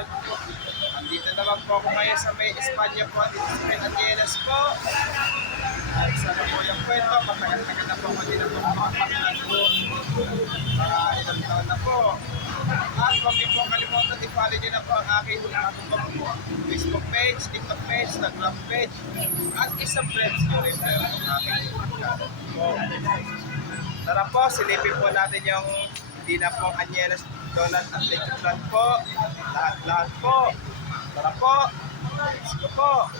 Andito naman po ako ngayon sa may Espanya po, dito sa may Angeles po. At sana po yung kwento, matagal-tagal na po ako din ang makapagpapaklan po. Mga ilang taon na po. At huwag niyo po kalimutan, i-follow niyo na po ang aking Facebook page, TikTok page, Instagram page, at isang friends nyo rin po ang aking po. Tara po, silipin po natin yung hindi na pong Angeles Donut at Lechon Flan po. Lahat-lahat po. Tara po. Let's go po.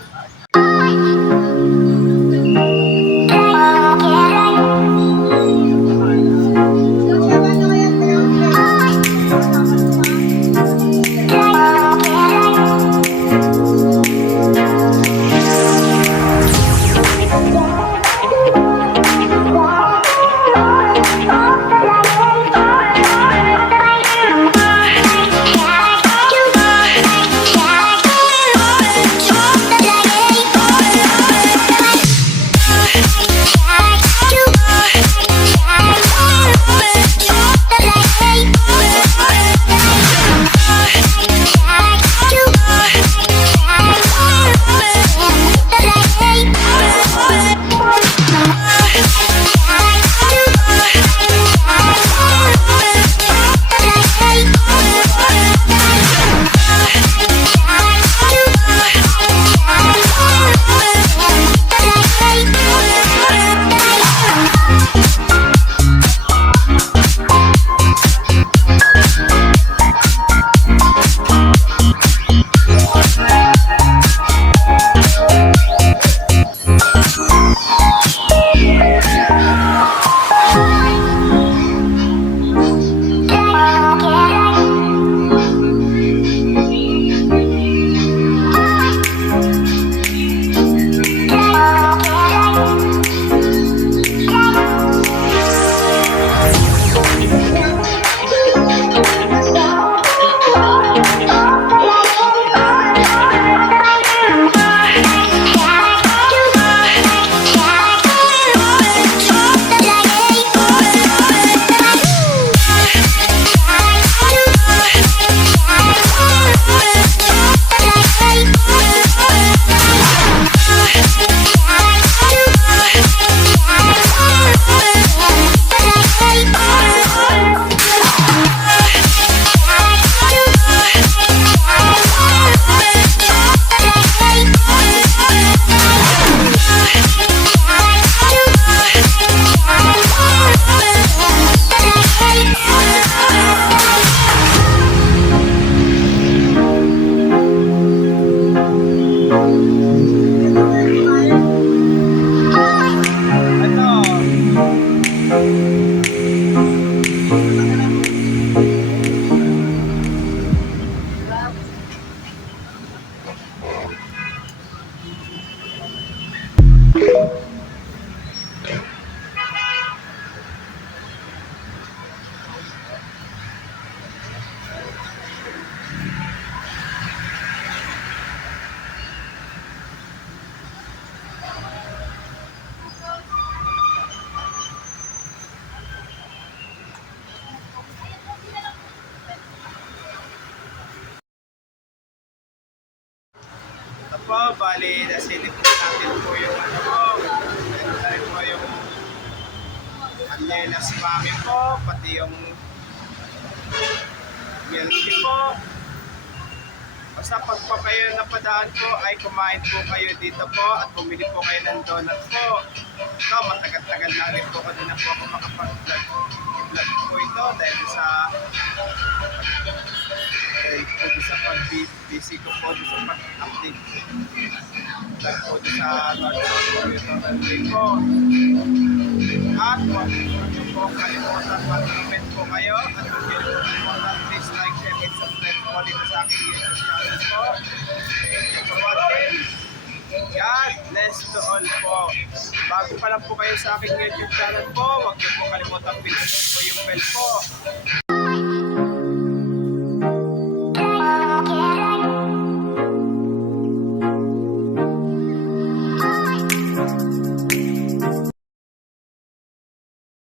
Po, bali, nasilip po natin po yung ano po. Ito na rin po yung Angeles Mami po, pati yung milk tea po. Basta pag po kayo napadaan po ay kumain po kayo dito po at bumili po kayo ng donut po. Ito, matagal-tagal na rin po kasi na po ako makapag-vlog po ito dahil sa pag-busy ko po sa pag-update vlog po sa North po. At huwag niyo po kalimutan mag-comment po kayo at huwag niyo po kalimutan please like, share, and subscribe po dito sa aking YouTube channel po. Thank you for watching. God bless to all po. Bago pa lang po kayo sa aking YouTube channel po, huwag niyo po kalimutan pindutin po yung bell po.